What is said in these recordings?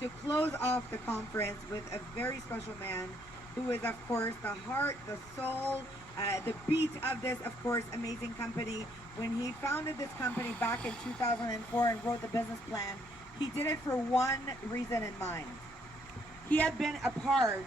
to close off the conference with a very special man who is, of course, the heart, the soul, the beat of this, of course, amazing company. When he founded this company back in 2004 and wrote the business plan, he did it for one reason in mind. He had been a part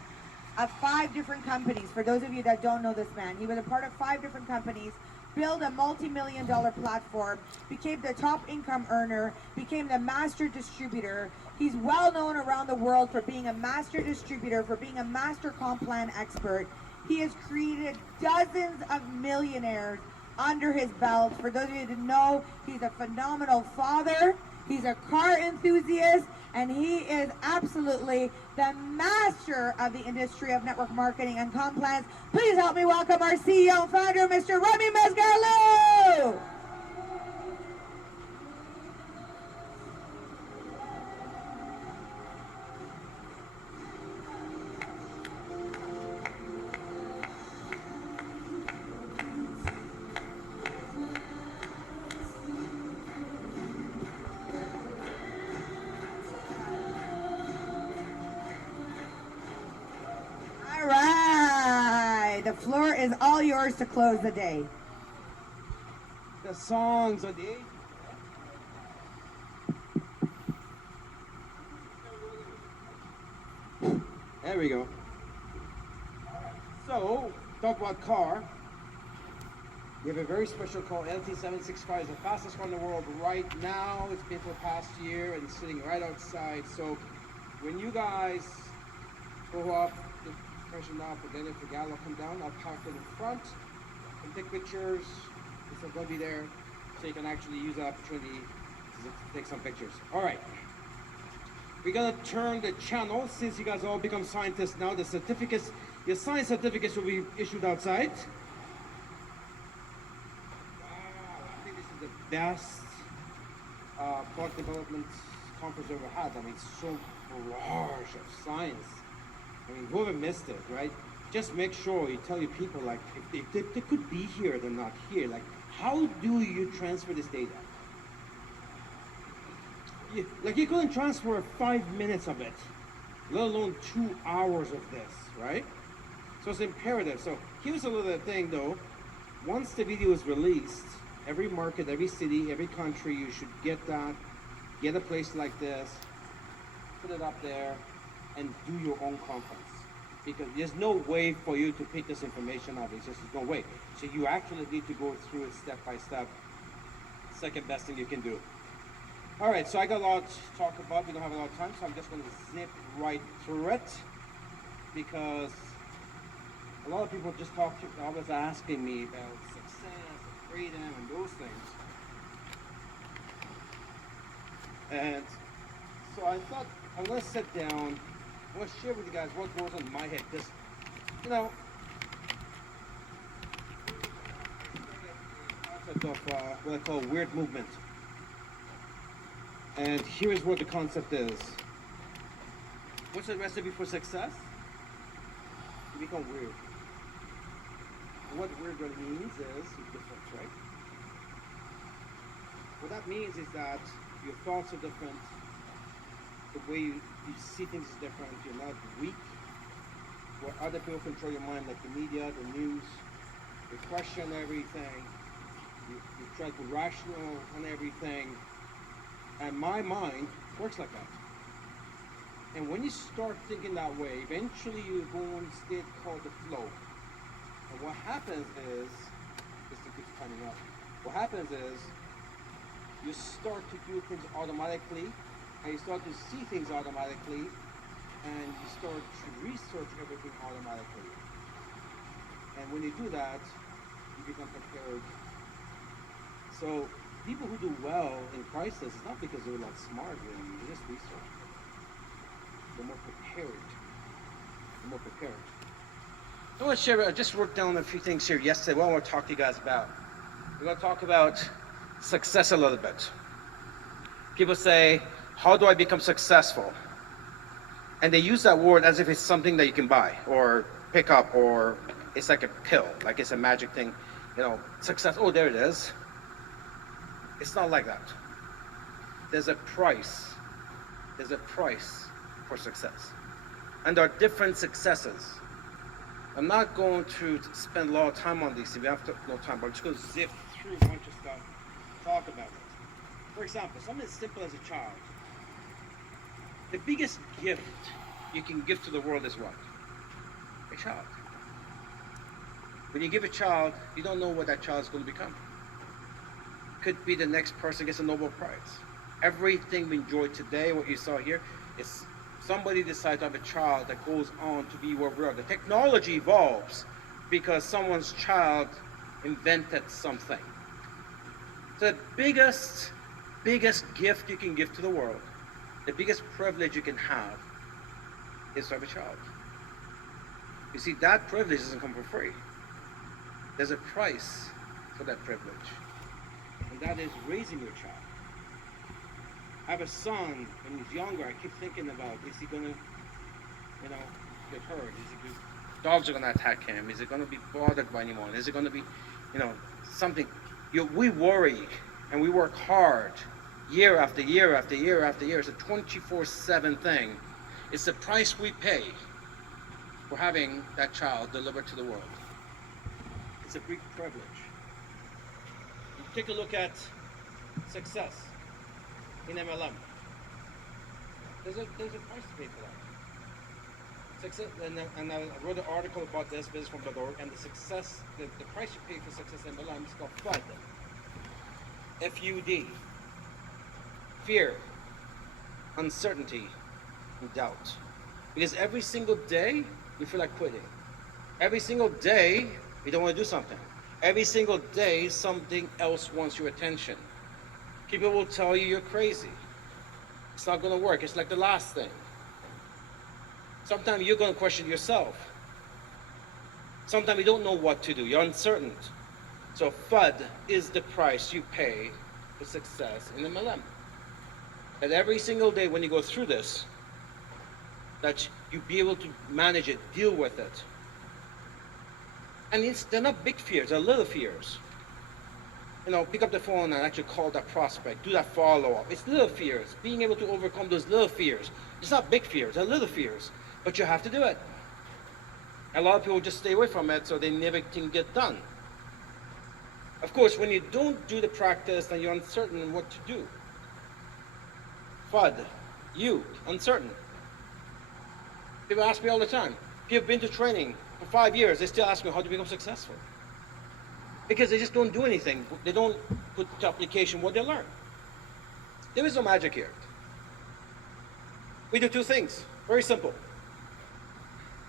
of 5 different companies. For those of you that don't know this man, he was a part of 5 different companies, built a multi-million-dollar platform, became the top income earner, became the master distributor. He's well known around the world for being a master distributor, for being a master comp plan expert. He has created dozens of millionaires under his belt. For those of you that know, he's a phenomenal father. He's a car enthusiast, and he is absolutely the master of the industry of network marketing and comp plans. Please help me welcome our CEO and founder, Mr.Ramin Mesgarlou. All right, the floor is all yours to close the day. The songs of the There we go. So, talk about car. We have a very special car, LT765, is the fastest car in the world right now. It's been for the past year and it's sitting right outside. So, when you guys go up, the pressure up, and then if the Gallo come down, I'll park it in front and take pictures. It's going to be there, so you can actually use the opportunity to take some pictures. All right. We're going to turn the channel, since you guys all become scientists now. The certificates, your science certificates will be issued outside. Wow, I think this is the best product development conference we've ever had. I mean, it's so large of science. I mean, whoever missed it, right? Just make sure you tell your people, like, if they could be here, they're not here. Like, how do you transfer this data? Like, you couldn't transfer 5 minutes of it, let alone 2 hours of this, right? So it's imperative. So here's a little thing, though. Once the video is released, every market, every city, every country, you should get that, get a place like this, put it up there, and do your own conference. Because there's no way for you to pick this information up. It's just there's no way. So you actually need to go through it step by step. Second best thing you can do. All right, so I got a lot to talk about. We don't have a lot of time, so I'm just going to zip right through it, because a lot of people just always asking me about success and freedom and those things. And so I thought I'm going to sit down. I want to share with you guys what goes on in my head, because, you know, concept of what I call weird movement. And here's what the concept is. What's the recipe for success? You become weird. And what weird really means is different, right? What that means is that your thoughts are different, the way you see things is different, you're not weak, where other people control your mind, like the media, the news, you question everything, you try to be rational on everything. And my mind works like that. And when you start thinking that way, eventually you go in a state called the flow. And what happens is, this keeps coming up. What happens is, you start to do things automatically, and you start to see things automatically, and you start to research everything automatically. And when you do that, you become prepared. So people who do well in crisis, it's not because they're a lot smart, really. They just research. They're more prepared. They're more prepared. I want to share, I just wrote down a few things here yesterday. What I want to talk to you guys about. We're going to talk about success a little bit. People say, how do I become successful? And they use that word as if it's something that you can buy or pick up, or it's like a pill, like it's a magic thing. You know, success, oh, there it is. It's not like that. There's a price. There's a price for success. And there are different successes. I'm not going to spend a lot of time on these. We have no time, but I'm just going to zip through a bunch of stuff, talk about it. For example, something as simple as a child. The biggest gift you can give to the world is what? A child. When you give a child, you don't know what that child is going to become. Could be the next person gets a Nobel Prize. Everything we enjoy today, what you saw here, is somebody decides to have a child that goes on to be where we are. The technology evolves because someone's child invented something. So the biggest gift you can give to the world, the biggest privilege you can have, is to have a child. You see, that privilege doesn't come for free. There's a price for that privilege, and that is raising your child. I have a son, when he's younger, I keep thinking about, is he gonna, get hurt? Dogs are gonna attack him? Is he gonna be bothered by anyone? Is it gonna be, something? We worry, and we work hard, year after year after year after year. It's a 24/7 thing. It's the price we pay for having that child delivered to the world. It's a big privilege. You take a look at success in MLM. There's a price to pay for that. Success, and I wrote an article about this, businessform.org, and the price you pay for success in MLM is called FUD. F-U-D. Fear, uncertainty, and doubt. Because every single day, you feel like quitting. Every single day, you don't want to do something. Every single day, something else wants your attention. People will tell you you're crazy. It's not going to work. It's like the last thing. Sometimes you're going to question yourself. Sometimes you don't know what to do. You're uncertain. So FUD is the price you pay for success in MLM. And every single day when you go through this, that you be able to manage it, deal with it. And they're not big fears, they're little fears. Pick up the phone and actually call that prospect, do that follow-up. It's little fears, being able to overcome those little fears. It's not big fears, they're little fears, but you have to do it. A lot of people just stay away from it, so they never can get done. Of course, when you don't do the practice, then you're uncertain in what to do. FUD, uncertain. People ask me all the time. People have been to training for 5 years, they still ask me how to become successful. Because they just don't do anything. They don't put to application what they learn. There is no magic here. We do two things, very simple.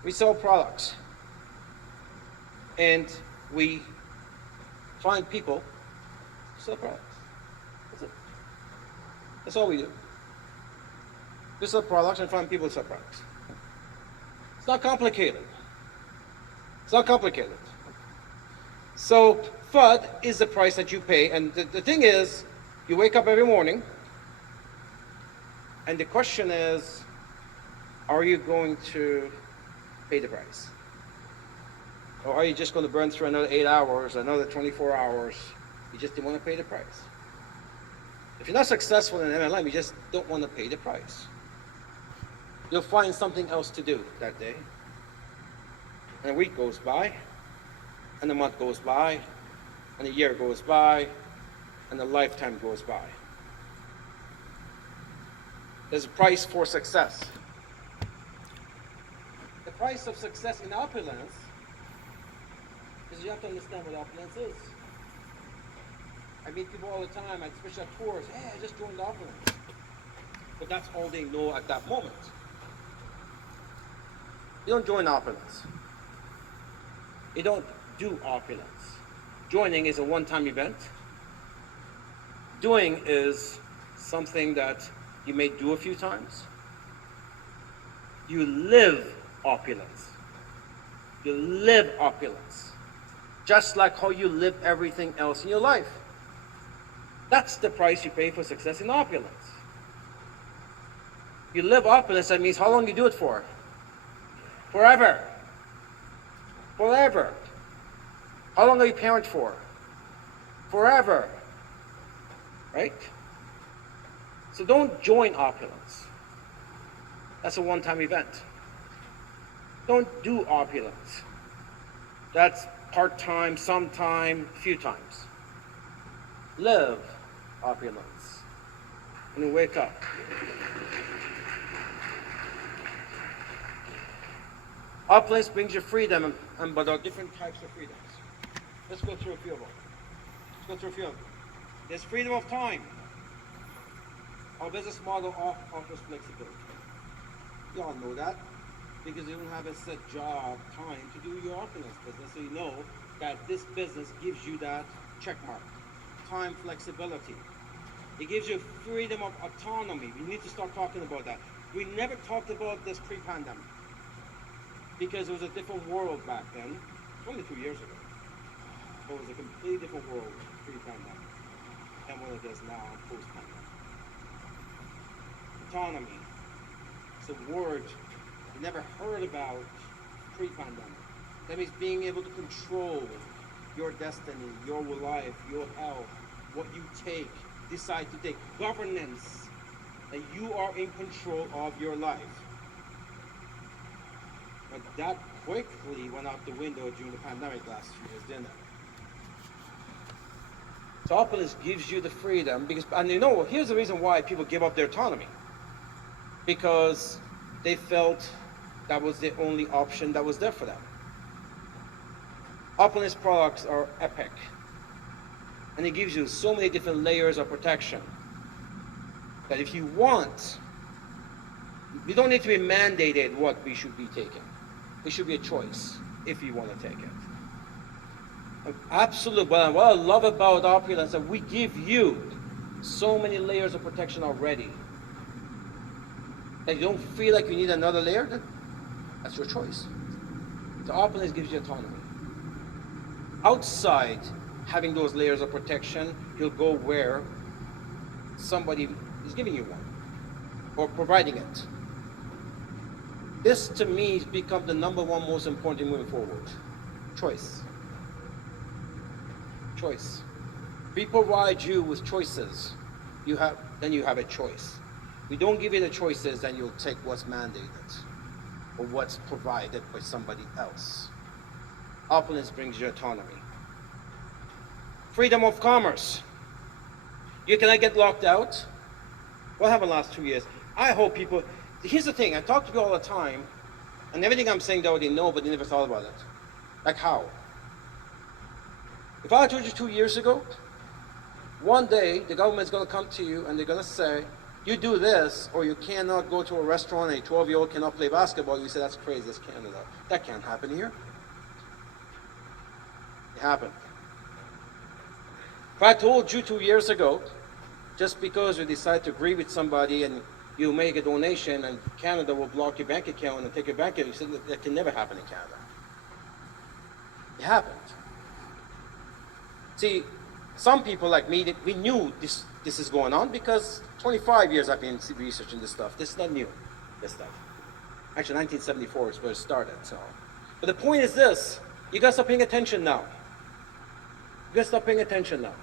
We sell products, and we find people to sell products. That's it. That's all we do. We sell products and find people to sell products. It's not complicated. It's not complicated. So FUD is the price that you pay, and the thing is, you wake up every morning, and the question is, are you going to pay the price? Or are you just going to burn through another 8 hours, another 24 hours? You just don't want to pay the price. If you're not successful in MLM, you just don't want to pay the price. You'll find something else to do that day. And a week goes by, and a month goes by, and a year goes by, and a lifetime goes by. There's a price for success. The price of success in opulence is you have to understand what opulence is. I meet people all the time, especially at tours, hey, I just joined opulence. But that's all they know at that moment. You don't join opulence. You don't do opulence. Joining is a one-time event. Doing is something that you may do a few times. You live opulence. You live opulence. Just like how you live everything else in your life. That's the price you pay for success in opulence. You live opulence, that means how long you do it for? Forever. Forever. How long are you parent for? Forever. Right? So don't join opulence. That's a one-time event. Don't do opulence. That's part-time, sometime, few times. Live opulence. And then wake up. Opulence brings you freedom, but there are different types of freedoms. Let's go through a few of them. There's freedom of time. Our business model offers flexibility. You all know that because you don't have a set job time to do your opulence business. So you know that this business gives you that check mark. Time flexibility. It gives you freedom of autonomy. We need to start talking about that. We never talked about this pre-pandemic because it was a different world back then. 22 years ago. It was a completely different world pre-pandemic than what it is now post-pandemic. Autonomy. It's a word you never heard about pre-pandemic. That means being able to control your destiny, your life, your health, what you decide to take. Governance. That you are in control of your life. But that quickly went out the window during the pandemic last year, didn't it? So opulence gives you the freedom because, and you know, here's the reason why people give up their autonomy. Because they felt that was the only option that was there for them. Opulence products are epic. And it gives you so many different layers of protection that if you want, you don't need to be mandated what we should be taking. It should be a choice if you want to take it. Absolutely. What I love about opulence is that we give you so many layers of protection already that you don't feel like you need another layer. Then that's your choice. The opulence gives you autonomy. Outside having those layers of protection, you'll go where somebody is giving you one or providing it. This, to me, has become the number one most important thing moving forward. Choice. Choice. We provide you with choices. Then you have a choice. We don't give you the choices, then you'll take what's mandated or what's provided by somebody else. Opulence brings you autonomy. Freedom of commerce. You cannot get locked out. What happened last 2 years? I hope people. Here's the thing, I talk to people all the time, and everything I'm saying they already know, but they never thought about it. Like how? If I told you 2 years ago, one day the government's going to come to you and they're going to say, you do this, or you cannot go to a restaurant and a 12-year-old cannot play basketball, you say, that's crazy, that's Canada. That can't happen here. It happened. If I told you 2 years ago, just because you decide to agree with somebody and you make a donation and Canada will block your bank account and take your bank account, you said that can never happen in Canada. It happened. See, some people like me, we knew this is going on because 25 years I've been researching this stuff. This is not new, this stuff. Actually, 1974 is where it started. So, but the point is this, you gotta start paying attention now. You gotta start paying attention now.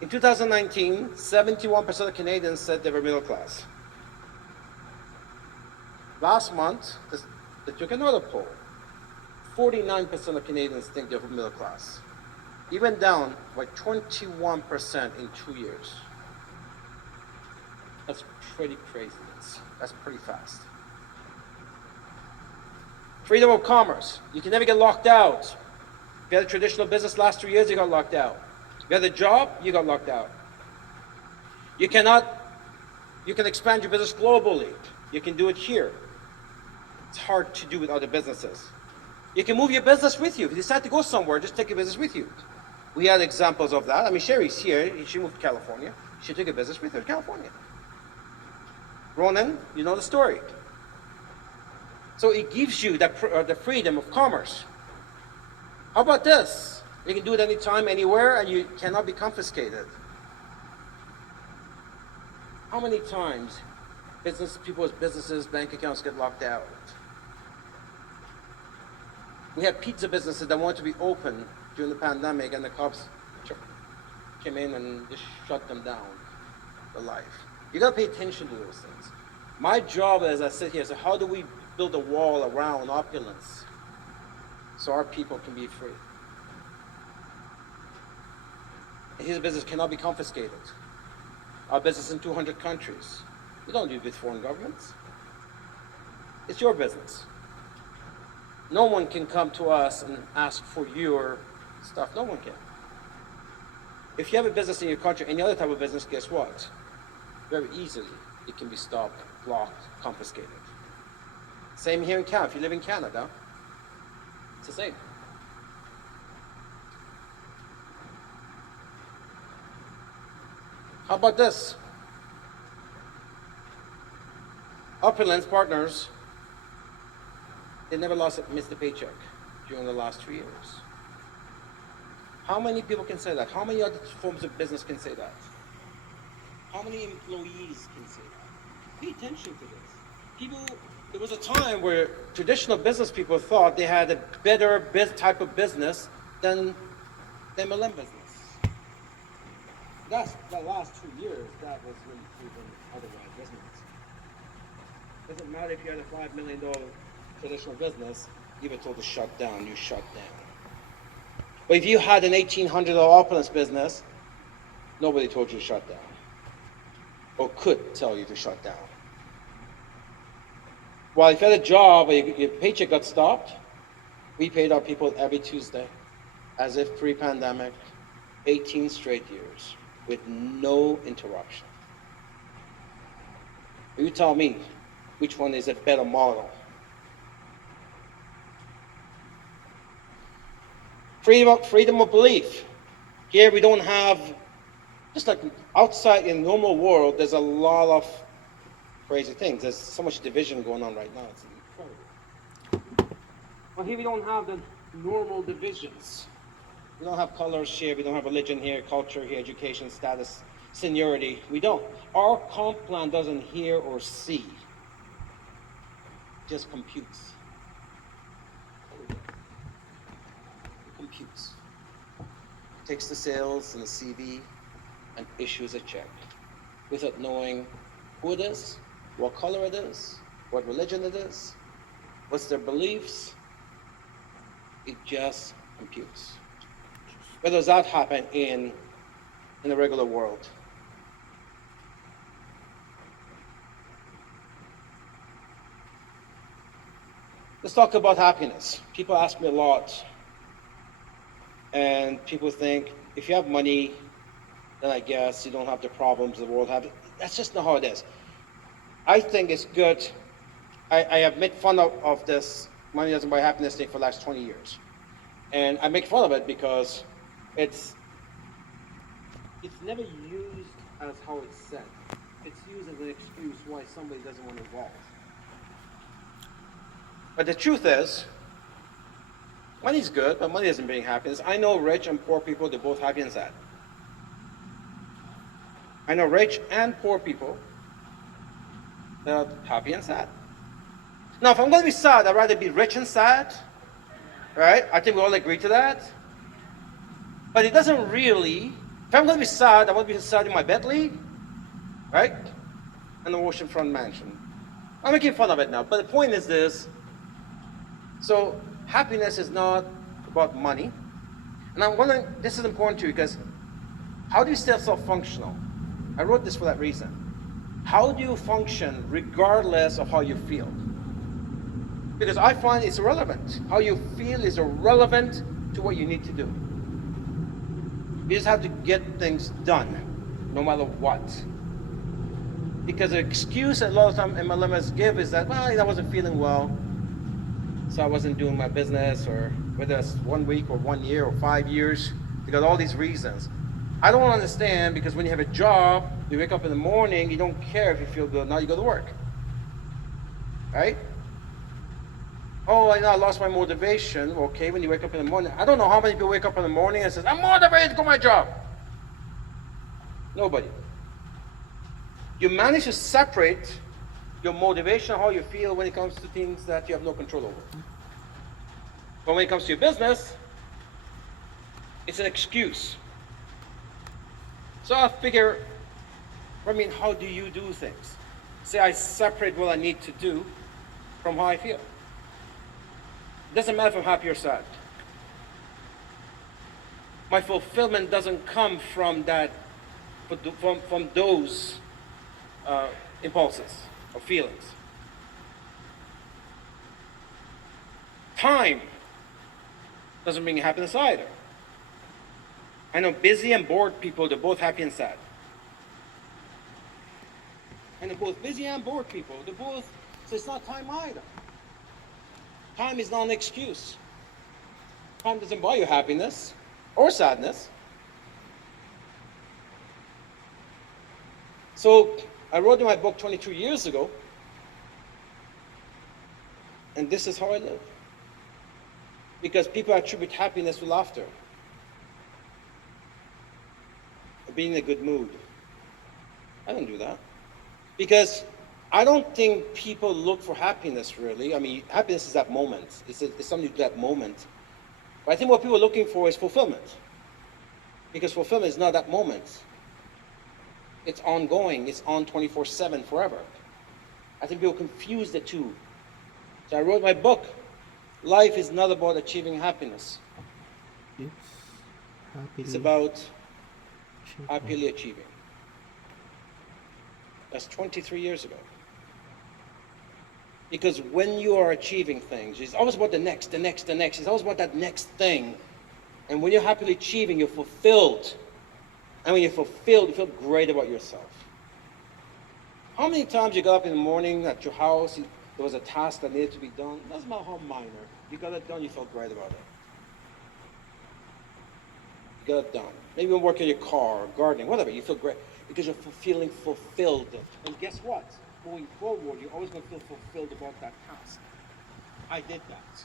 In 2019, 71% of Canadians said they were middle class. Last month, they took another poll. 49% of Canadians think they're middle class. It went down by 21% in 2 years. That's pretty crazy. That's pretty fast. Freedom of commerce. You can never get locked out. If you had a traditional business last 3 years, you got locked out. If you had a job, you got locked out. You can expand your business globally. You can do it here. It's hard to do with other businesses. You can move your business with you. If you decide to go somewhere, just take your business with you. We had examples of that. I mean, Sherry's here. She moved to California. She took a business with her to California. Ronan, you know the story. So it gives you the freedom of commerce. How about this? You can do it anytime, anywhere, and you cannot be confiscated. How many times people's businesses, bank accounts get locked out? We had pizza businesses that wanted to be open during the pandemic, and the cops came in and just shut them down for life. You gotta pay attention to those things. My job as I sit here is how do we build a wall around opulence so our people can be free? His business cannot be confiscated. Our business in 200 countries. We don't do with foreign governments. It's your business. No one can come to us and ask for your stuff. No one can. If you have a business in your country, any other type of business, guess what? Very easily, it can be stopped, blocked, confiscated. Same here in Canada. If you live in Canada, it's the same. How about this? Opulence partners, they never missed a paycheck during the last 3 years. How many people can say that? How many other forms of business can say that? How many employees can say that? Pay attention to this. People, there was a time where traditional business people thought they had a better type of business than the MLM business. The last 2 years, that was really proven otherwise, wasn't it? Doesn't matter if you had a $5 million traditional business, you were told to shut down, you shut down. But if you had an $1,800 opulence business, nobody told you to shut down. Or could tell you to shut down. While if you had a job where your paycheck got stopped, we paid our people every Tuesday, as if pre-pandemic, 18 straight years, with no interruption. You tell me, which one is a better model? Freedom of belief. Here we don't have, just like outside in the normal world, there's a lot of crazy things. There's so much division going on right now. It's incredible. But here we don't have the normal divisions. We don't have colors here. We don't have religion here, culture here, education, status, seniority. We don't. Our comp plan doesn't hear or see. It just computes. It computes. Takes the sales and the CV and issues a check without knowing who it is, what color it is, what religion it is, what's their beliefs. It just computes. Where does that happen in the regular world? Let's talk about happiness. People ask me a lot, and people think if you have money, then I guess you don't have the problems the world has. That's just not how it is. I think it's good. I have made fun of this money doesn't buy happiness thing for the last 20 years. And I make fun of it because it's never used as how it's said. It's used as an excuse why somebody doesn't want to evolve. But the truth is, money's good, but money doesn't bring happiness. I know rich and poor people, they're both happy and sad. I know rich and poor people that are happy and sad. Now, if I'm going to be sad, I'd rather be rich and sad, right? I think we all agree to that. But it doesn't really, if I'm going to be sad, I want to be sad in my Bentley, right? And the oceanfront mansion. I'm making fun of it now, but the point is this. So, happiness is not about money. And I'm wondering, this is important too, because how do you stay self-functional? I wrote this for that reason. How do you function regardless of how you feel? Because I find it's irrelevant. How you feel is irrelevant to what you need to do. You just have to get things done, no matter what. Because the excuse that a lot of times MLMs give is that, well, I wasn't feeling well, so I wasn't doing my business, or whether it's 1 week or 1 year or 5 years, they got all these reasons. I don't understand, because when you have a job, you wake up in the morning, you don't care if you feel good, now you go to work. Right? Oh, I know I lost my motivation. Okay, when you wake up in the morning, I don't know how many people wake up in the morning and says, I'm motivated to go to my job. Nobody. You manage to separate your motivation, how you feel when it comes to things that you have no control over. But when it comes to your business, it's an excuse. So I figure, I mean, how do you do things? Say I separate what I need to do from how I feel. It doesn't matter if I'm happy or sad. My fulfillment doesn't come from that, from those impulses or feelings. Time doesn't bring happiness either. I know busy and bored people, they're both happy and sad. And they're both busy and bored people, they're both, so it's not time either. Time is not an excuse. Time doesn't buy you happiness or sadness. So I wrote in my book 22 years ago, and this is how I live. Because people attribute happiness to laughter, or being in a good mood. I don't do that. Because I don't think people look for happiness, really. I mean, happiness is that moment. It's something to do that moment. But I think what people are looking for is fulfillment. Because fulfillment is not that moment. It's ongoing. It's on 24/7 forever. I think people confuse the two. So I wrote my book. Life is not about achieving happiness. It's about happily achieving. That's 23 years ago. Because when you are achieving things, it's always about the next. It's always about that next thing. And when you're happily achieving, you're fulfilled. And when you're fulfilled, you feel great about yourself. How many times you got up in the morning at your house, there was a task that needed to be done? It doesn't matter how minor. You got it done, you felt great about it. You got it done. Maybe you're working in your car, or gardening, whatever, you feel great. Because you're feeling fulfilled. And guess what? Going forward, you're always going to feel fulfilled about that task. I did that.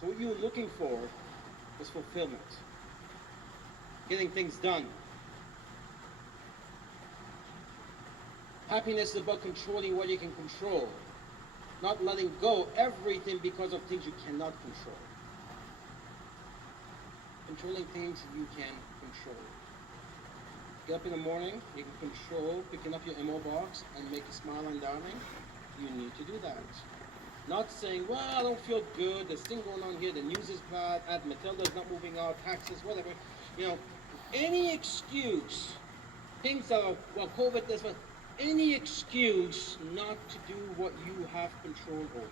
So what you're looking for is fulfillment. Getting things done. Happiness is about controlling what you can control. Not letting go everything because of things you cannot control. Controlling things you can control. Get up in the morning, you can control picking up your MO box and make a smile and darling. You need to do that. Not saying, well, I don't feel good, there's thing going on here, the news is bad, Matilda's not moving out, taxes, whatever. You know, any excuse, things that are, well, COVID, this one, any excuse not to do what you have control over.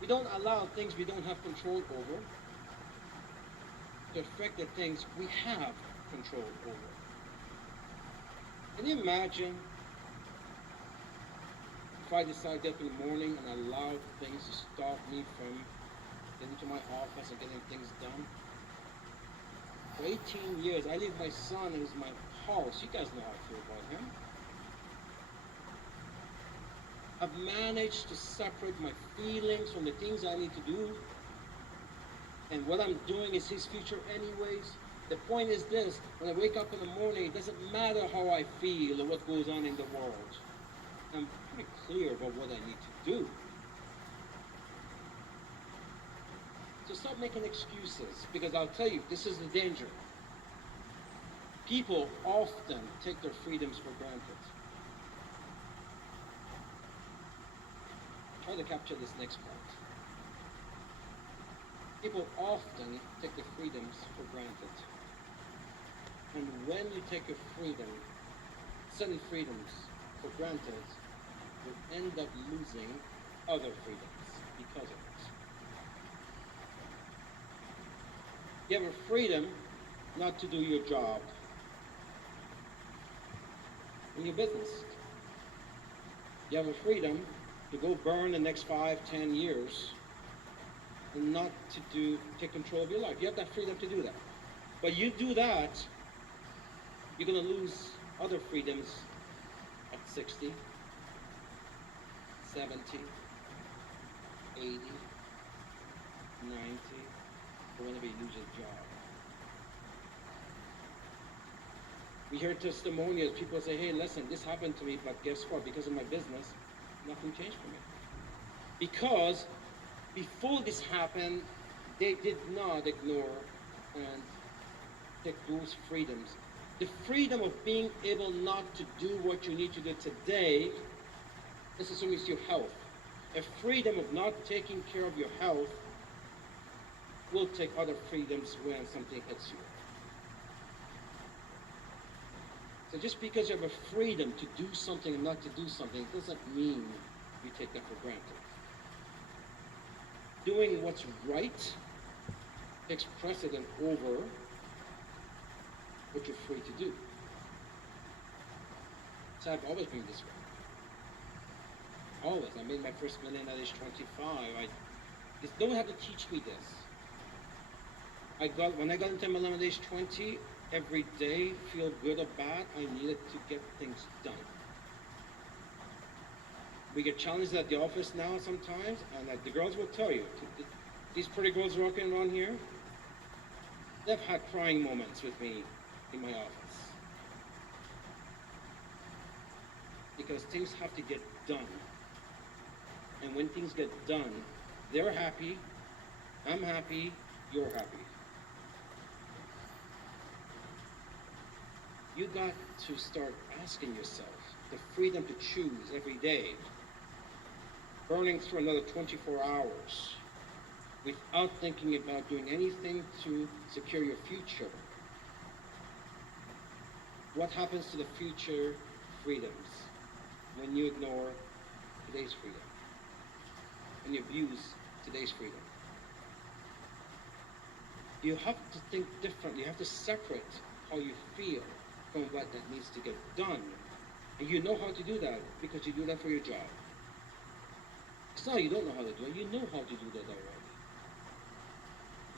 We don't allow things we don't have control over to affect the things we have control over. Can you imagine if I decide to get up in the morning and allow things to stop me from getting to my office and getting things done? For 18 years, I leave my son in my house. You guys know how I feel about him. I've managed to separate my feelings from the things I need to do. And what I'm doing is his future anyways. The point is this, when I wake up in the morning, it doesn't matter how I feel or what goes on in the world. I'm pretty clear about what I need to do. So stop making excuses, because I'll tell you, this is the danger. People often take their freedoms for granted. Try to capture this next part. People often take their freedoms for granted. And when you take your freedom, certain freedoms for granted, you'll end up losing other freedoms because of it. You have a freedom not to do your job in your business. You have a freedom to go burn the next 5, 10 years and not to take control of your life. You have that freedom to do that. But you do that, you're going to lose other freedoms at 60, 70, 80, 90, or whenever you lose your job. We hear testimonials, people say, hey, listen, this happened to me, but guess what? Because of my business, nothing changed for me. Because before this happened, they did not ignore and take those freedoms. The freedom of being able not to do what you need to do today, this assumes your health. A freedom of not taking care of your health will take other freedoms when something hits you. So just because you have a freedom to do something and not to do something doesn't mean you take that for granted. Doing what's right takes precedent over what you're free to do. So I've always been this way. Always. I made my first million at age 25. No one had to teach me this. When I got into million at age 20, every day, feel good or bad, I needed to get things done. We get challenged at the office now sometimes, and the girls will tell you, these pretty girls walking around here, they've had crying moments with me in my office. Because things have to get done. And when things get done, they're happy, I'm happy, you're happy. You got to start asking yourself the freedom to choose every day, burning through another 24 hours without thinking about doing anything to secure your future. What happens to the future freedoms when you ignore today's freedom? When you abuse today's freedom? You have to think differently. You have to separate how you feel from what that needs to get done. And you know how to do that because you do that for your job. It's not you don't know how to do it, you know how to do that already.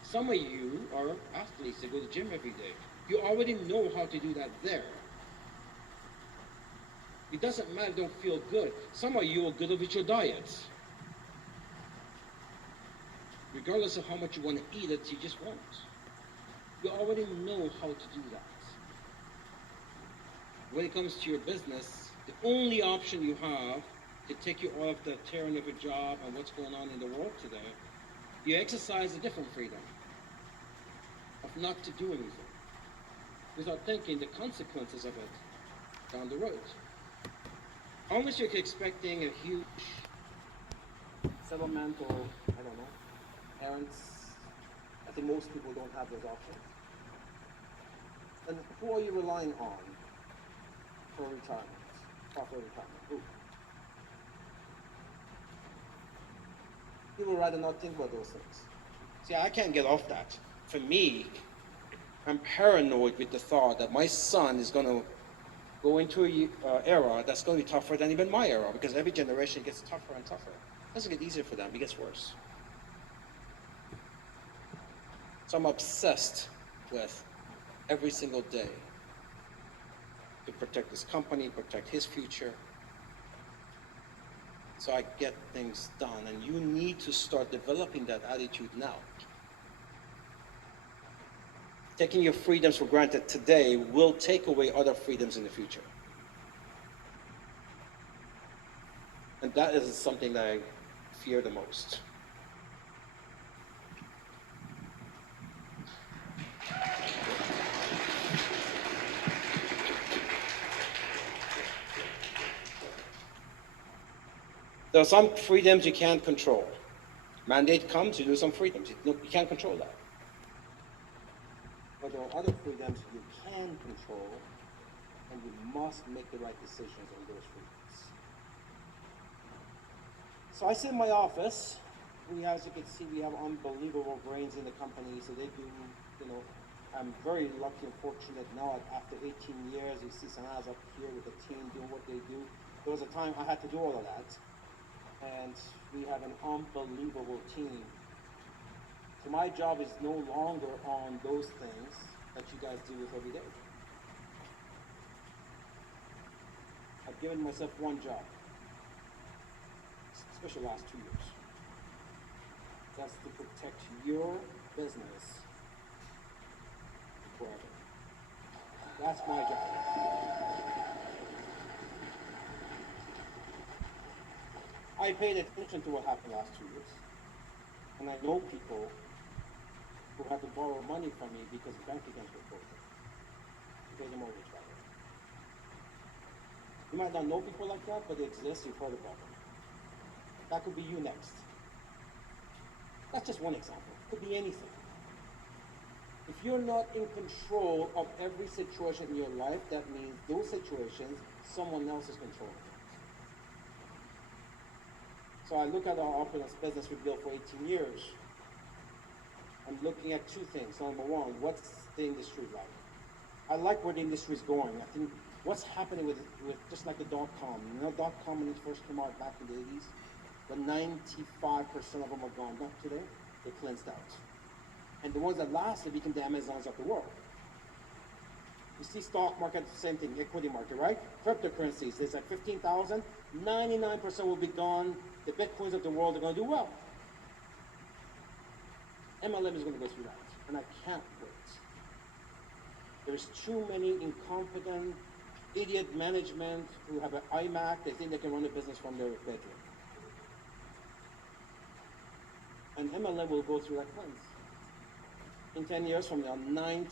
Some of you are athletes that go to the gym every day. You already know how to do that there. It doesn't matter, don't feel good. Some of you are good with your diet. Regardless of how much you want to eat it, you just won't. You already know how to do that. When it comes to your business, the only option you have to take you off the tyranny of a job and what's going on in the world today, you exercise a different freedom of not to do anything without thinking the consequences of it down the road. Unless you're expecting a huge settlement or, I don't know, parents, I think most people don't have those options. And who are you relying on for retirement, proper retirement? Who? You would rather not think about those things. See, I can't get off that. For me, I'm paranoid with the thought that my son is going to go into an era that's going to be tougher than even my era, because every generation gets tougher and tougher. It doesn't get easier for them, it gets worse. So I'm obsessed with every single day to protect this company, protect his future, so I get things done. And you need to start developing that attitude now. Taking your freedoms for granted today will take away other freedoms in the future. And that is something that I fear the most. There are some freedoms you can't control. Mandate comes, you lose some freedoms. You can't control that. But there are other freedoms you can control, and you must make the right decisions on those freedoms. So I sit in my office. As you can see, we have unbelievable brains in the company, so they do, I'm very lucky and fortunate now. After 18 years, you see Sanaz up here with the team doing what they do. There was a time I had to do all of that. And we have an unbelievable team. So my job is no longer on those things that you guys deal with every day. I've given myself one job, especially the last 2 years. That's to protect your business forever. That's my job. I paid attention to what happened the last 2 years. And I know people who had to borrow money from me because the bank accounts were frozen. to pay the mortgage, by the way. You might not know people like that, but they exist. You've heard about them. That could be you next. That's just one example. It could be anything. If you're not in control of every situation in your life, that means those situations, someone else is controlling it. So I look at our Opulence business we've built for 18 years. I'm looking at two things. Number one, what's the industry like? I like where the industry is going. I think what's happening with just like the dot-com. You know, dot-com when it first came out back in the 80s, but 95% of them are gone. Not today. They cleansed out. And the ones that lasted became the Amazons of the world. You see stock market, the same thing, equity market, right? Cryptocurrencies, there's like 15,000, 99% will be gone. The Bitcoins of the world are going to do well. MLM is going to go through that, and I can't wait. There's too many incompetent, idiot management who have an iMac, they think they can run a business from their bedroom. And MLM will go through that cleanse. In 10 years from now, 90%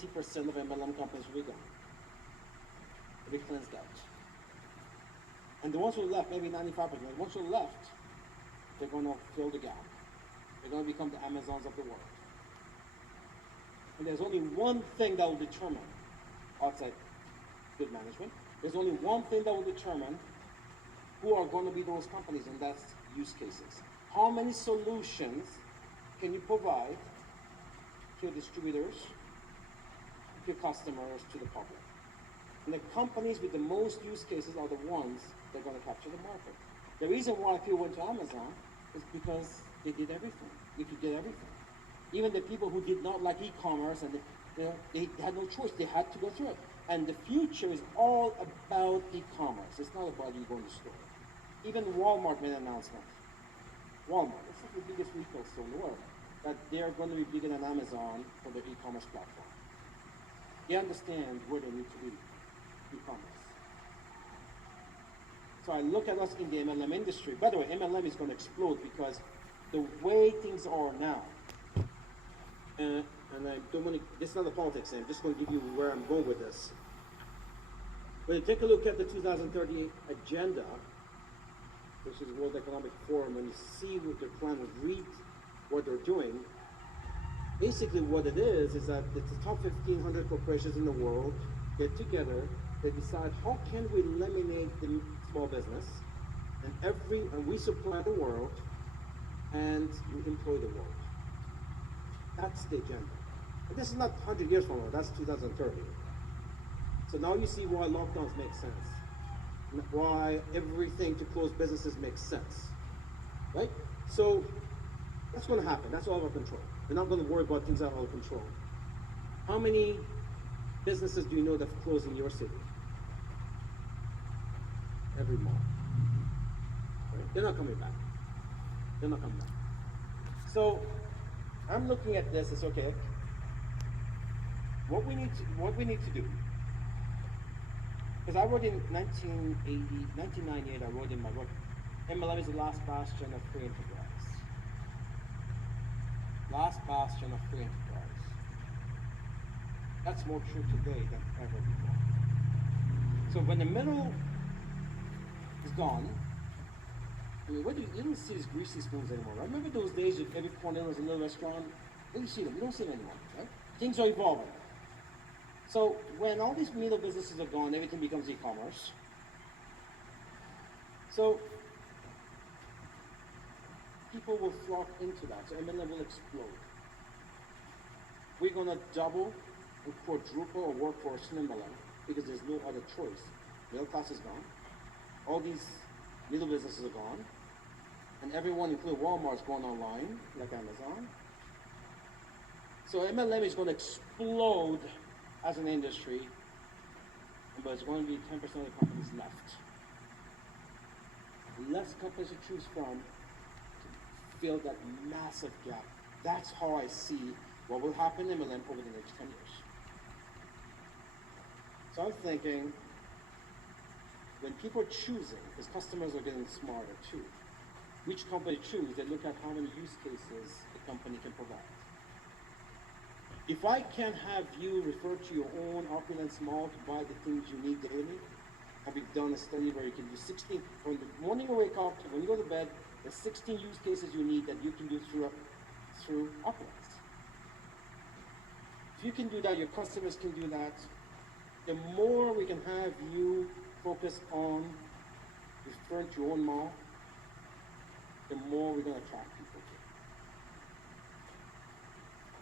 of MLM companies will be gone. They'll be cleansed out. And the ones who left, maybe 95%, the ones who left, they're going to fill the gap. They're going to become the Amazons of the world. And there's only one thing that will determine, outside good management, there's only one thing that will determine who are going to be those companies, and that's use cases. How many solutions can you provide to distributors, to customers, to the public? And the companies with the most use cases are the ones that are going to capture the market. The reason why people went to Amazon is because they did everything. You could get everything. Even the people who did not like e-commerce, and they had no choice. They had to go through it. And the future is all about e-commerce. It's not about you going to the store. Even Walmart made an announcement. Walmart, it's like the biggest retail store in the world, that they're going to be bigger than Amazon for their e-commerce platform. They understand where they need to be, e-commerce. So I look at us in the MLM industry. By the way, MLM is going to explode because the way things are now, and I don't want to, this is not a politics, I'm just going to give you where I'm going with this. When you take a look at the 2030 agenda, which is World Economic Forum, and you see what they're trying to read, what they're doing, basically what it is that it's the top 1,500 corporations in the world get together, they decide how can we eliminate the small business, and we supply the world, and we employ the world. That's the agenda. And this is not 100 years from now, that's 2030. So now you see why lockdowns make sense. Why everything to close businesses makes sense, right? So that's going to happen. That's all out of control. We're not going to worry about things out of control. How many businesses do you know that have closed in your city? Every month. Right? They're not coming back. They're not coming back. So I'm looking at this as, okay, what we need to do. Because I wrote in 1998, I wrote in my book, MLM is the last bastion of free enterprise. Last bastion of free enterprise. That's more true today than ever before. So when the middle is gone, I mean, you don't see these greasy spoons anymore, right? Remember those days when every corner was a little restaurant? Where do you see them? You don't see them anymore, right? Things are evolving. So when all these middle businesses are gone, everything becomes e-commerce. So people will flock into that. So MLM will explode. We're going to double and quadruple our workforce in MLM because there's no other choice. Middle class is gone. All these middle businesses are gone. And everyone, including Walmart, is going online, like Amazon. So MLM is going to explode as an industry, but it's going to be 10% of the companies left. Less companies to choose from to fill that massive gap. That's how I see what will happen in MLM over the next 10 years. So I'm thinking, when people are choosing, because customers are getting smarter too, which company choose, they look at how many use cases the company can provide. If I can have you refer to your own Opulence Mall to buy the things you need daily, and we've done a study where you can do 16, from the morning you wake up to when you go to bed, there's 16 use cases you need that you can do through Opulence. If you can do that, your customers can do that. The more we can have you focus on referring to your own mall, the more we're going to attract people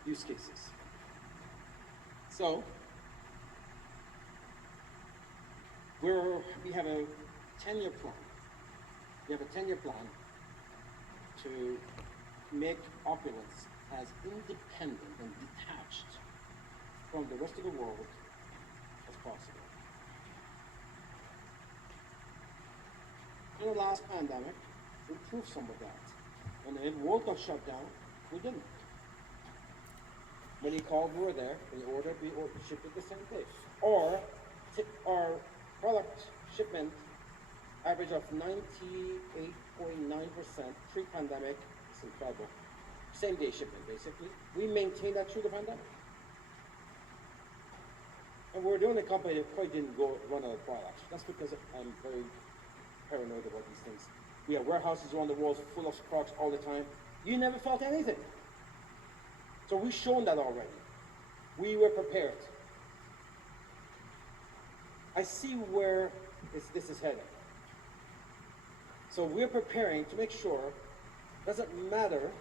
to use cases. So, we have a 10-year plan. We have a 10-year plan to make Opulence as independent and detached from the rest of the world as possible. In the last pandemic, we proved some of that. When the world got shut down, we didn't. When he called, we were there. We ordered, shipped it the same day. Or our product shipment average of 98.9% pre-pandemic. It's incredible. Same day shipment, basically. We maintained that through the pandemic. And we're the only company that probably didn't go run out of products. That's because I'm very paranoid about these things. We have warehouses around the world full of products all the time. You never felt anything. So we've shown that already. We were prepared. I see where this is heading. So we're preparing to make sure it doesn't matter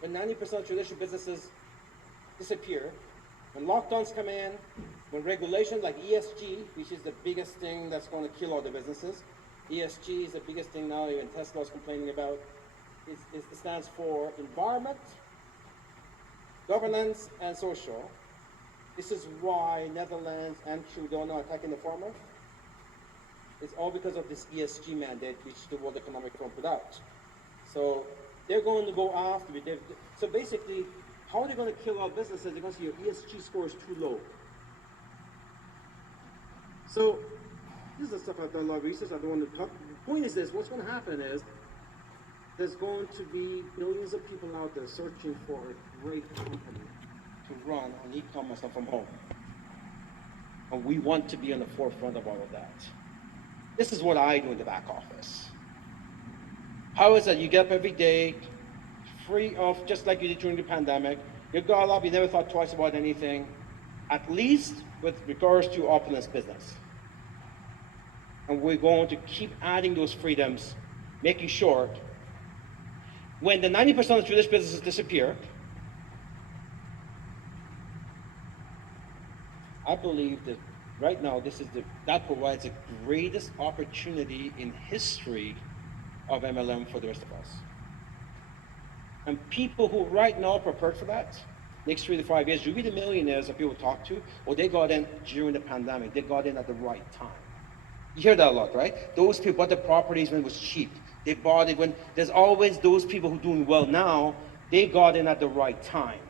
when 90% of traditional businesses disappear, when lockdowns come in, when regulations like ESG, which is the biggest thing that's going to kill all the businesses. ESG is the biggest thing now, even Tesla is complaining about. It stands for environment, governance, and social. This is why Netherlands and Trudeau are attacking the farmer. It's all because of this ESG mandate which the World Economic Forum put out. So they're going to go after it. So basically, how are they going to kill our businesses? They're going to say your ESG score is too low. So this is the stuff I've done a lot of research. I don't want to talk. The point is this: what's going to happen is there's going to be millions of people out there searching for a great company to run on e-commerce and from home. And we want to be on the forefront of all of that. This is what I do in the back office. How is that you get up every day, free of, just like you did during the pandemic, you got up, you never thought twice about anything, at least with regards to Opulence business. And we're going to keep adding those freedoms, making sure when the 90% of traditional businesses disappear, I believe that right now that provides the greatest opportunity in history of MLM for the rest of us. And people who right now are prepared for that, next 3 to 5 years, you'll be the millionaires that people talk to, or they got in during the pandemic, they got in at the right time. You hear that a lot, right? Those people bought the properties when it was cheap. They bought it when, there's always those people who are doing well now, they got in at the right time.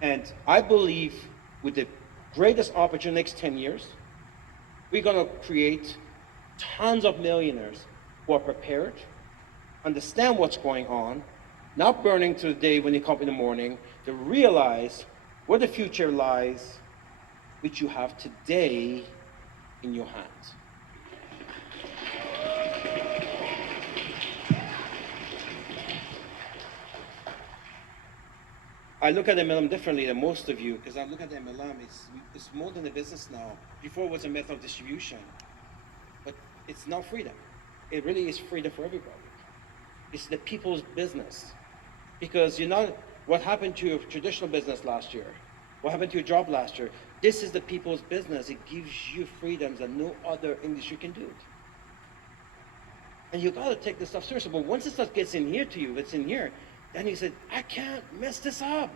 And I believe with the greatest opportunity next 10 years, we're gonna create tons of millionaires who are prepared, understand what's going on, not burning to the day when they come up in the morning, to realize where the future lies, which you have today in your hands. I look at MLM differently than most of you, because I look at MLM, it's more than a business now. Before it was a method of distribution, but it's not freedom. It really is freedom for everybody. It's the people's business. Because what happened to your traditional business last year? What happened to your job last year? This is the people's business. It gives you freedoms that no other industry can do. And you gotta take this stuff seriously. But once this stuff gets in here to you, it's in here, then you said, I can't mess this up.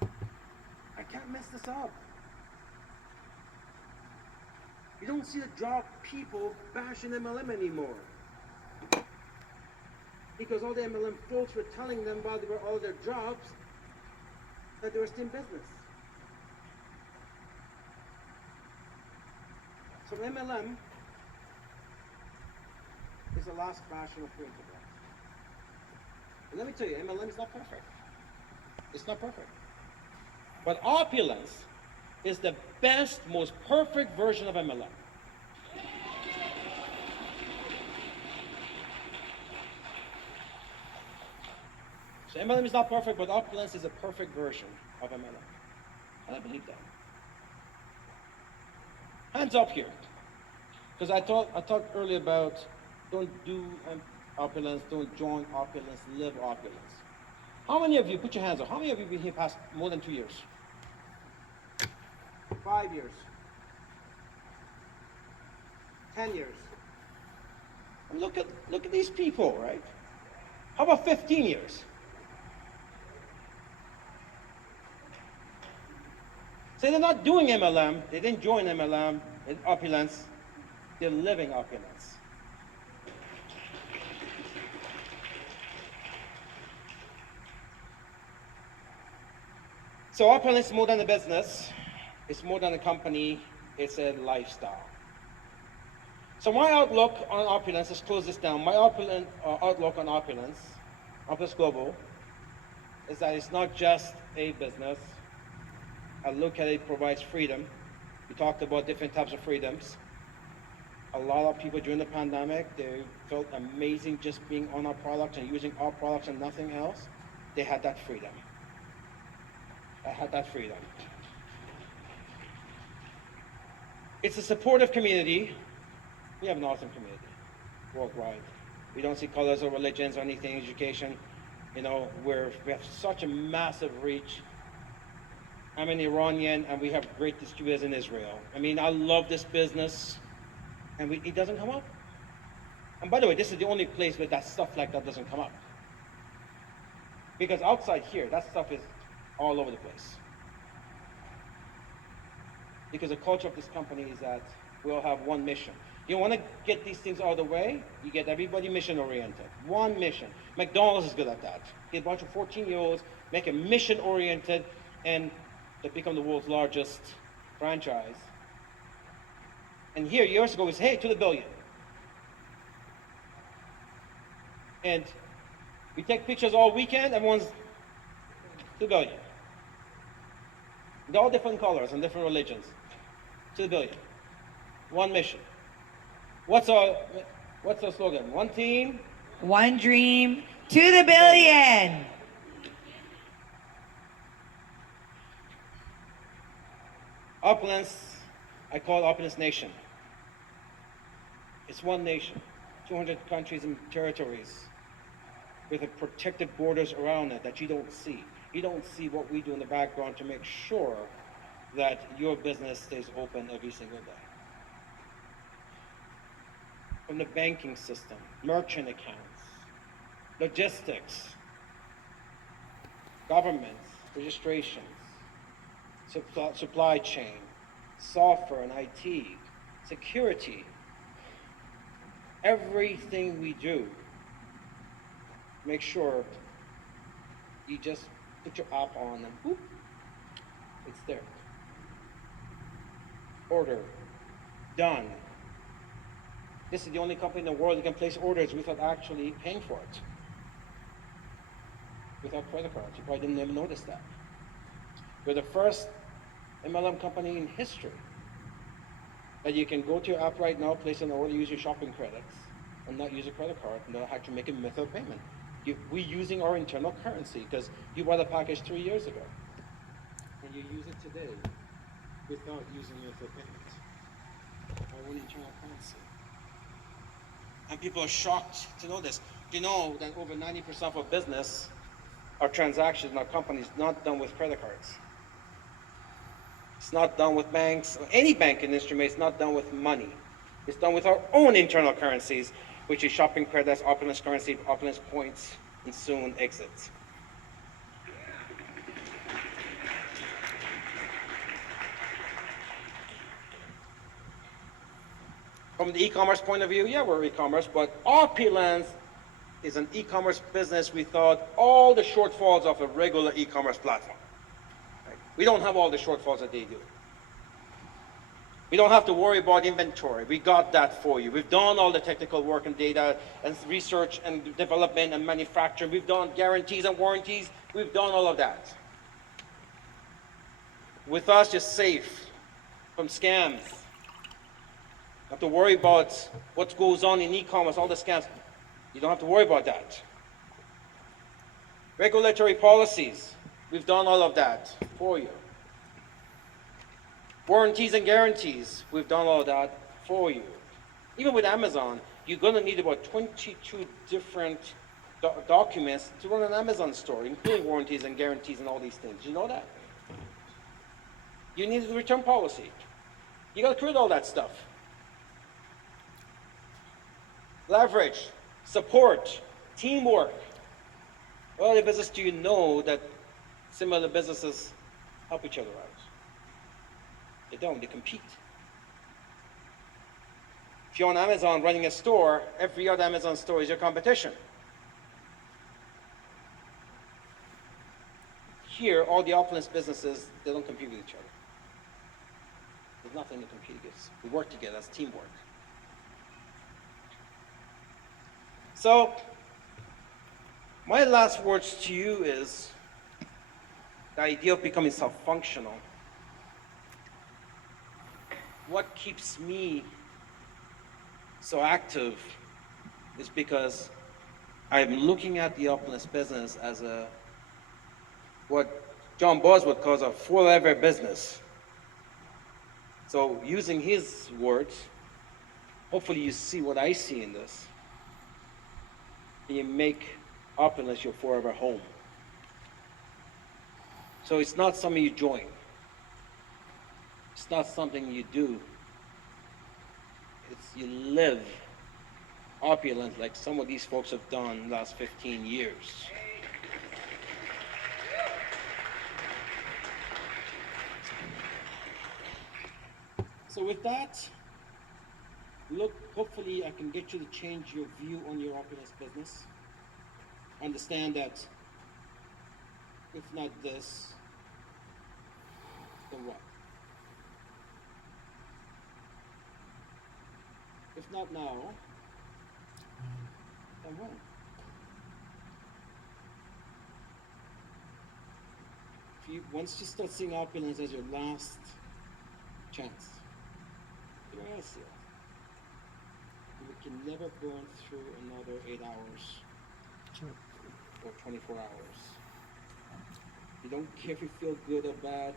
I can't mess this up. You don't see the job people bashing MLM anymore. Because all the MLM folks were telling them while they were all their jobs that they were still in business. So MLM is the last bastion of freedom. And let me tell you, MLM is not perfect. It's not perfect. But Opulence is the best, most perfect version of MLM. So MLM is not perfect, but Opulence is a perfect version of MLM. And I believe that. Hands up here. Because I talked earlier about don't do Opulence, don't join Opulence, live Opulence. How many of you, put your hands up, how many of you have been here past more than 2 years? 5 years. 10 years. And look at these people, right? How about 15 years? So they're not doing MLM, they didn't join MLM, Opulence, they're living Opulence. So Opulence is more than a business, it's more than a company, it's a lifestyle. So my outlook on Opulence, let's close this down. My outlook on Opulence Global, is that it's not just a business. I look at it provides freedom. We talked about different types of freedoms. A lot of people during the pandemic, they felt amazing just being on our products and using our products and nothing else. They had that freedom. I had that freedom. It's a supportive community. We have an awesome community worldwide. We don't see colors or religions or anything, education. You know, we have such a massive reach. I'm an Iranian and we have great distributors in Israel. I mean, I love this business and it doesn't come up. And by the way, this is the only place where that stuff like that doesn't come up. Because outside here, that stuff is all over the place. Because the culture of this company is that we all have one mission. You want to get these things out of the way, you get everybody mission-oriented. One mission. McDonald's is good at that. Get a bunch of 14-year-olds, make a mission-oriented, and they become the world's largest franchise. And here, years ago, was, hey, to the billion. And we take pictures all weekend, everyone's 2 billion. They're all different colors and different religions. To the billion. One mission. What's our slogan? One team. One dream to the billion. Opulence, I call it Opulence Nation. It's one nation, 200 countries and territories with a protected borders around it that you don't see. You don't see what we do in the background to make sure that your business stays open every single day. From the banking system, merchant accounts, logistics, governments, registrations, supply chain, software and IT, security. Everything we do, make sure you just put your app on and whoop, it's there. Order, done. This is the only company in the world that can place orders without actually paying for it. Without credit cards. You probably didn't even notice that. We're the first MLM company in history that you can go to your app right now, place an order, use your shopping credits, and not use a credit card, and not have to make a method of payment. We're using our internal currency because you bought a package 3 years ago, and you use it today without using method of payment. Our own internal currency. And people are shocked to know this. You know that over 90% of our business, our transactions in our company is not done with credit cards. It's not done with banks, or any banking instrument. It's not done with money. It's done with our own internal currencies, which is shopping credits, Opulence currency, Opulence points, and soon exits. From the e-commerce point of view, yeah, we're e-commerce, but Opulence is an e-commerce business without all the shortfalls of a regular e-commerce platform. Right? We don't have all the shortfalls that they do. We don't have to worry about inventory. We got that for you. We've done all the technical work and data and research and development and manufacturing. We've done guarantees and warranties. We've done all of that. With us, you're safe from scams. You have to worry about what goes on in e-commerce, all the scams. You don't have to worry about that. Regulatory policies. We've done all of that for you. Warranties and guarantees, we've done all that for you. Even with Amazon, you're going to need about 22 different documents to run an Amazon store, including warranties and guarantees and all these things. You know that? You need a return policy. You got to create all that stuff. Leverage, support, teamwork. What other business do you know that similar businesses help each other out? They don't, they compete. If you're on Amazon running a store, every other Amazon store is your competition. Here, all the Opulence businesses, they don't compete with each other. There's nothing to compete against. We work together, that's teamwork. So, my last words to you is the idea of becoming self-functional. What keeps me so active is because I'm looking at the Opulence business as what John Bosworth calls a forever business. So using his words, hopefully you see what I see in this. And you make Opulence your forever home. So it's not something you join. It's not something you do. It's you live opulent like some of these folks have done in the last 15 years. So with that, look, hopefully I can get you to change your view on your Opulence business. Understand that if not this, then what? If not now, then when? Once you start seeing Opulence as your last chance, you're gonna see it. You can never burn through another 8 hours or 24 hours. You don't care if you feel good or bad.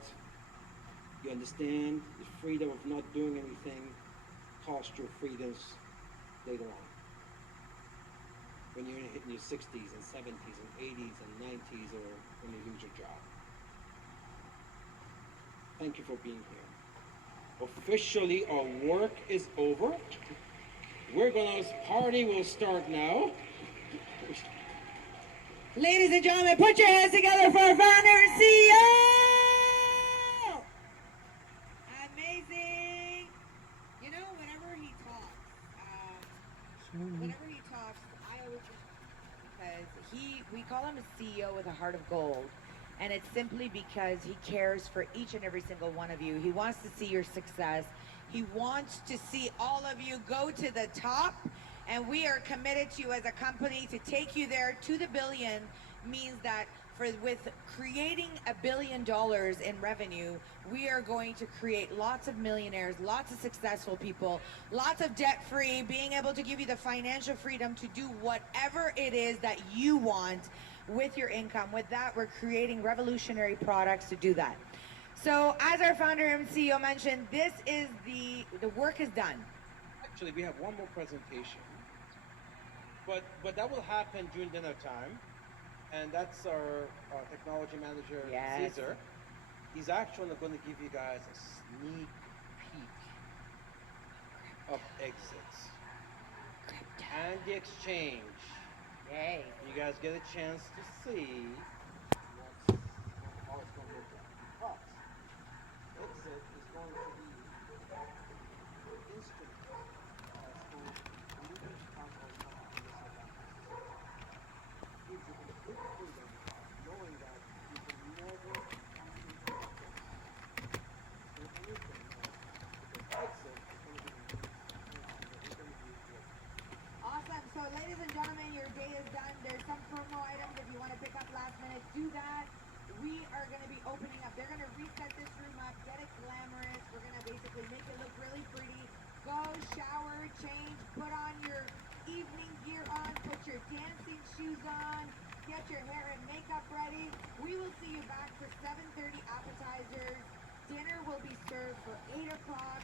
You understand the freedom of not doing anything cost your freedoms later on. When you're hitting your 60s and 70s and 80s and 90s, or when you lose your job. Thank you for being here. Officially, our work is over. Party will start now. Ladies and gentlemen, put your hands together for our founder and CEO! Amazing! You know, whenever he talks, I always because we call him a CEO with a heart of gold. And it's simply because he cares for each and every single one of you. He wants to see your success. He wants to see all of you go to the top. And we are committed to you as a company to take you there to the billion. Means that with creating $1 billion in revenue, we are going to create lots of millionaires, lots of successful people, lots of debt-free, being able to give you the financial freedom to do whatever it is that you want with your income. With that, we're creating revolutionary products to do that. So as our founder and CEO mentioned, this is the work is done. Actually, we have one more presentation, but that will happen during dinner time, and that's our technology manager, Yes. Caesar. He's actually going to give you guys a sneak peek of exits and the exchange. Yay. You guys get a chance to see how it's going to look like. But exit is going to be an instrument that's going to reduce cost of gives you complete freedom, knowing that you can never come into conflict with anything else, because dancing shoes on, get your hair and makeup ready. We will see you back for 7:30 appetizers. Dinner will be served for 8 o'clock.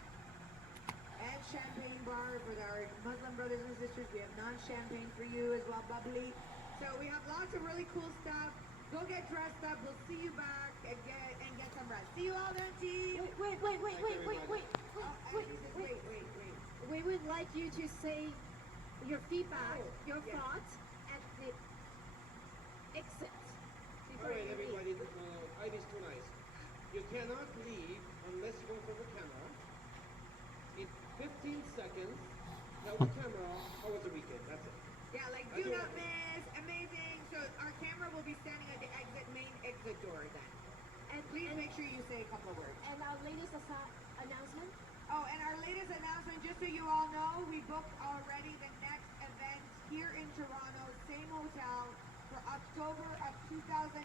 And champagne bar for our Muslim brothers and sisters. We have non-champagne for you as well, bubbly. So we have lots of really cool stuff. Go get dressed up. We'll see you back and get some rest. See you all then, team. Wait. We would like you to say your feedback, your yes. thoughts at the exit. All right, everybody, Ivy's too nice. You cannot leave unless you go for the camera. In 15 seconds, tell the camera how was the weekend. That's it. Yeah, like That's do all not I miss. Amazing. So our camera will be standing at the main exit door then. And Please make sure you say a couple of words. And our latest announcement. Oh, and our latest announcement, just so you all know, we booked already the next event here in Toronto, same hotel, for October of 2023.